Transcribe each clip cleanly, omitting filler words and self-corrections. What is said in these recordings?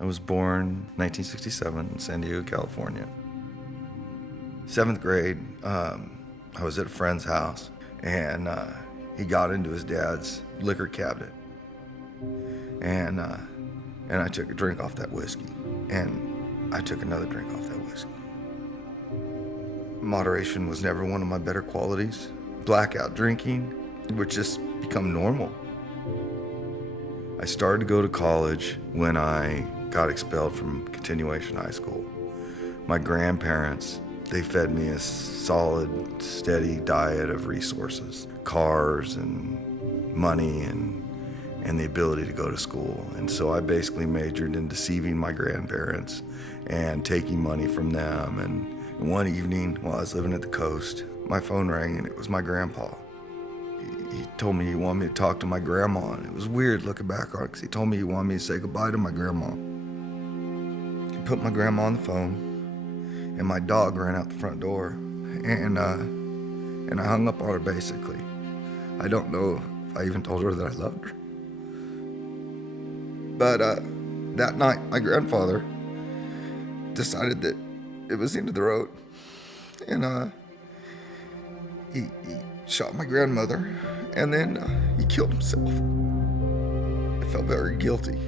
I was born 1967 in San Diego, California. 7th grade, I was at a friend's house, and he got into his dad's liquor cabinet. And I took a drink off that whiskey, and I took another drink off that whiskey. Moderation was never one of my better qualities. Blackout drinking would just become normal. I started to go to college when I got expelled from continuation high school. My grandparents, they fed me a solid, steady diet of resources, cars and money and the ability to go to school. And so I basically majored in deceiving my grandparents and taking money from them. And one evening while I was living at the coast, my phone rang and it was my grandpa. He told me he wanted me to talk to my grandma, and it was weird looking back on it because he told me he wanted me to say goodbye to my grandma. He put my grandma on the phone, and my dog ran out the front door, and I hung up on her basically. I don't know if I even told her that I loved her. But that night, my grandfather decided that it was the end of the road, and he shot my grandmother, and then he killed himself. I felt very guilty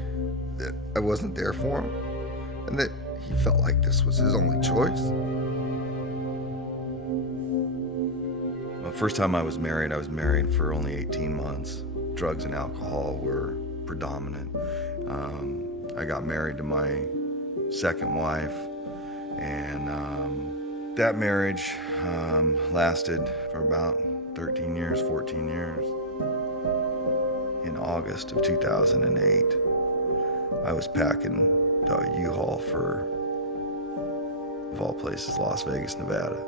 that I wasn't there for him, and that he felt like this was his only choice. The first time I was married for only 18 months. Drugs and alcohol were predominant. I got married to my second wife, and that marriage lasted for about 13 years, 14 years. In August of 2008, I was packing a U-Haul for, of all places, Las Vegas, Nevada.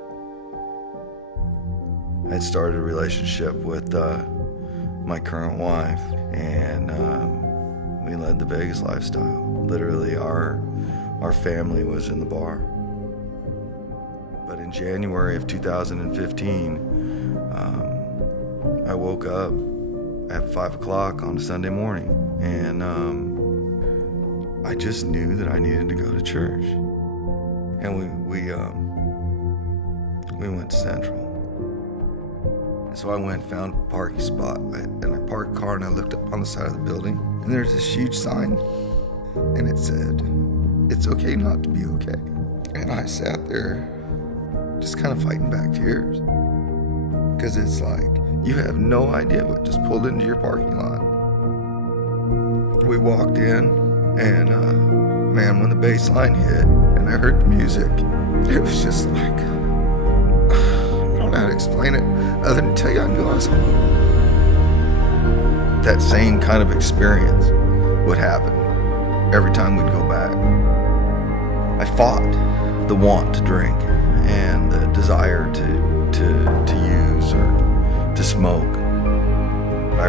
I had started a relationship with my current wife, and we led the Vegas lifestyle. Literally, our family was in the bar. But in January of 2015, I woke up at 5 o'clock on a Sunday morning, and I just knew that I needed to go to church. And we went to Central. And so I went and found a parking spot, and I parked the car, and I looked up on the side of the building, and there's this huge sign, and it said, "It's okay not to be okay." And I sat there just kind of fighting back tears, because it's like, you have no idea what just pulled into your parking lot. We walked in, and man, when the bass line hit and I heard the music, it was just like, I don't know how to explain it other than tell you I knew I was home. That same kind of experience would happen every time we'd go back. I fought the want to drink and the desire to use or to smoke. I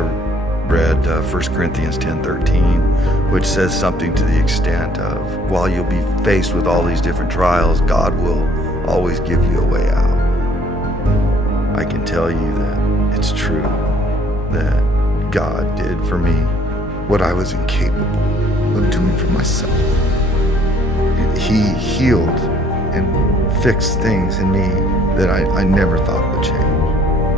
read 1 Corinthians 10:13, which says something to the extent of, while you'll be faced with all these different trials, God will always give you a way out. I can tell you that it's true that God did for me what I was incapable of doing for myself. He healed and fixed things in me that I never thought would change.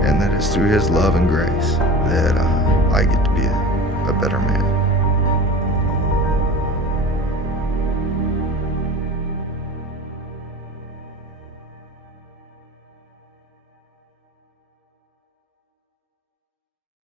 And that it's through His love and grace that I get to be a better man.